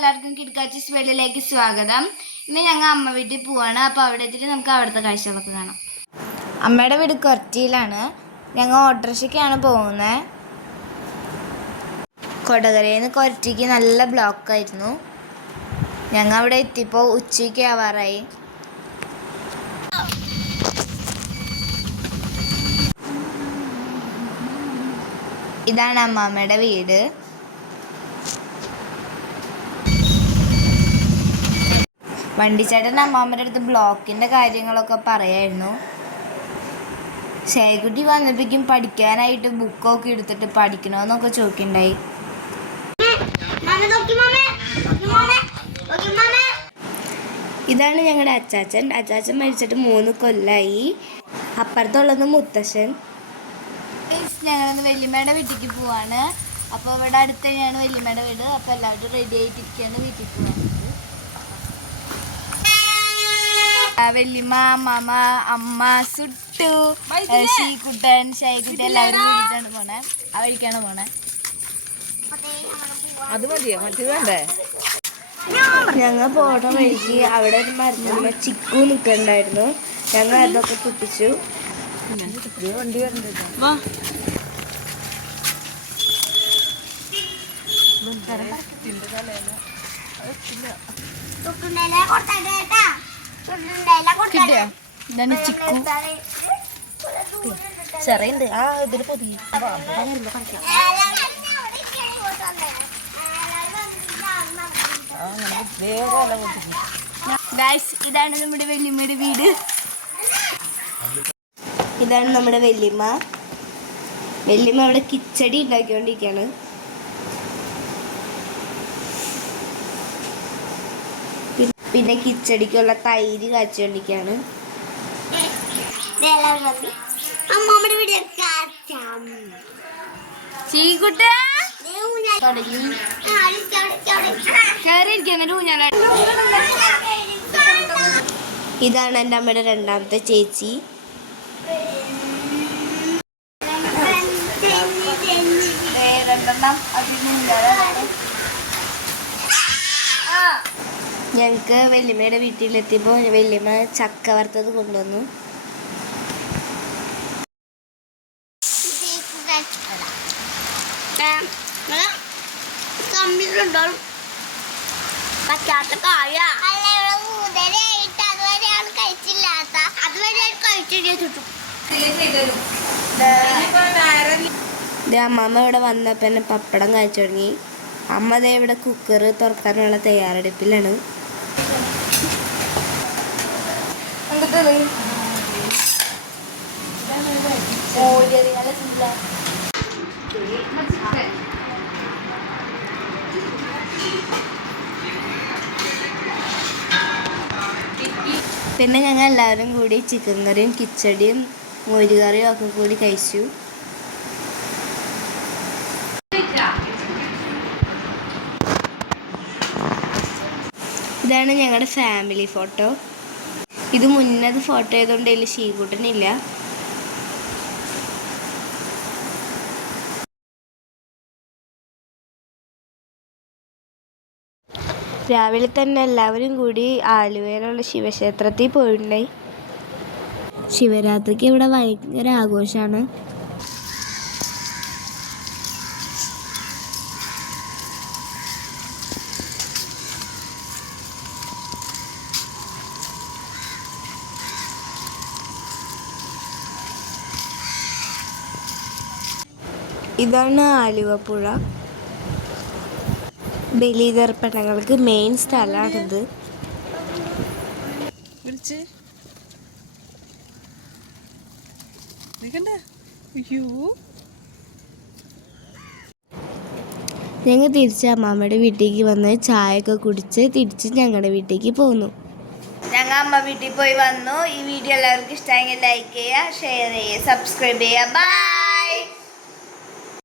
എല്ലാവർക്കും കിടക്കാച്ചി സ്പെഷ്യലിലേക്ക് സ്വാഗതം. ഇന്ന് ഞങ്ങൾ അമ്മ വീട്ടിൽ പോവാണ്. അപ്പോൾ അവിടെ എത്തിയിട്ട് നമുക്ക് അവിടുത്തെ കാഴ്ചകളൊക്കെ കാണാം. അമ്മയുടെ വീട് കൊരട്ടിയിലാണ്. ഞങ്ങൾ ഓട്ടോറിക്ഷയ്ക്കാണ് പോകുന്നത്. കൊടകരയിൽ നിന്ന് കൊരട്ടിക്ക് നല്ല ബ്ലോക്കായിരുന്നു. ഞങ്ങൾ അവിടെ എത്തിയപ്പോൾ ഉച്ചയ്ക്ക് ആവാറായി. ഇതാണ് അമ്മാമ്മയുടെ വീട്. വണ്ടിച്ചേട്ടൻ അമ്മാമ്മയുടെ അടുത്ത് ബ്ലോക്കിൻ്റെ കാര്യങ്ങളൊക്കെ പറയായിരുന്നു. ശേഖുട്ടി വന്നപ്പോഴേക്കും പഠിക്കാനായിട്ട് ബുക്കൊക്കെ എടുത്തിട്ട് പഠിക്കണമെന്നൊക്കെ ചോദിക്കണ്ടായി. ഇതാണ് ഞങ്ങളുടെ അച്ചാച്ചൻ. അച്ചാച്ചൻ മരിച്ചിട്ട് 3 കൊല്ലമായി. അപ്പുറത്തുള്ളത് മുത്തശ്ശൻ. ഞങ്ങളൊന്ന് വല്യമ്മയുടെ വീട്ടിലേക്ക് പോവാണ്. അപ്പോൾ ഇവിടെ അടുത്ത് തന്നെയാണ് വല്യമ്മയുടെ വീട്. അപ്പോൾ എല്ലാവരും റെഡി ആയിട്ടിരിക്കുകയാണ് വീട്ടിൽ പോകാൻ. വല്യമ്മ, അമ്മമ്മ, അമ്മ, സുട്ടു, ശ്രീകുട്ടൻ, ഷൈകുട്ടി എല്ലാവരും കൂടിയിട്ടാണ് പോണേ. ആ വഴിക്കാണ് പോണേ. അത് മതിയോ? മറ്റു വേണ്ടേ? ഞങ്ങൾ പോണ വഴിക്ക് അവിടെ ഒരു മരുന്നുമ്മ ചിക്കു നിൽക്കണ്ടായിരുന്നു. ഞങ്ങൾ അതൊക്കെ പൊട്ടിച്ചു. വണ്ടി വരണ്ടോ? കിട്ടിയോ? ഇതാണ് ചിക്കു. ചെറിയുണ്ട്. ആ ഇതിൽ പൊതി ഇതാണ് നമ്മുടെ വല്യമ്മയുടെ വീട്. ഇതാണ് നമ്മുടെ വല്യമ്മ. വല്യമ്മ അവിടെ കിച്ചടി ഉണ്ടാക്കിക്കൊണ്ടിരിക്കുകയാണ്. പിന്നെ കിച്ചടിക്കുള്ള തൈര് കാച്ചുകൊണ്ടിരിക്കുകയാണ്. ഇതാണ് എൻ്റെ അമ്മയുടെ രണ്ടാമത്തെ ചേച്ചി. ഞങ്ങൾക്ക് വല്യമ്മയുടെ വീട്ടിലെത്തിയപ്പോൾ വല്യമ്മ ചക്ക വറുത്തത് കൊണ്ടുവന്നു. പറ്റാത്ത കായ അമ്മമ്മ ഇവിടെ വന്നപ്പോൾ തന്നെ പപ്പടം കഴിച്ചു തുടങ്ങി. അമ്മ ദേ ഇവിടെ കുക്കർ തുറക്കാനുള്ള തയ്യാറെടുപ്പിലാണ്. പിന്നെ ഞങ്ങൾ എല്ലാവരും കൂടി ചിക്കൻ കറിയും കിച്ചടിയും മോരുകറിയും ഒക്കെ കൂടി കഴിച്ചു. ഇതാണ് ഞങ്ങളുടെ ഫാമിലി ഫോട്ടോ. ഇത് മുന്നത് ഫോട്ടോ ആയതുകൊണ്ട് അതിൽ ശ്രീകുട്ടനില്ല. രാവിലെ തന്നെ എല്ലാവരും കൂടി ആലുവയിലുള്ള ശിവക്ഷേത്രത്തിൽ പോയിട്ടുണ്ടായി. ശിവരാത്രിക്ക് ഇവിടെ ഭയങ്കര ആഘോഷമാണ്. ഇതാണ് ആലുവപ്പുഴ. ബലിതർപ്പണങ്ങൾക്ക് മെയിൻ സ്ഥലമാണിത്. ഞങ്ങൾ തിരിച്ച് അമ്മാമ്മയുടെ വീട്ടിലേക്ക് വന്ന് ചായയൊക്കെ കുടിച്ച് തിരിച്ച് ഞങ്ങളുടെ വീട്ടിലേക്ക് പോന്നു. ഞങ്ങൾ അമ്മ വീട്ടിൽ പോയി വന്നു. ഈ വീഡിയോ എല്ലാവർക്കും ഇഷ്ടമായെങ്കിൽ ലൈക്ക് ചെയ്യുക, ഷെയർ ചെയ്യുക, സബ്സ്ക്രൈബ് ചെയ്യുക. ബൈ.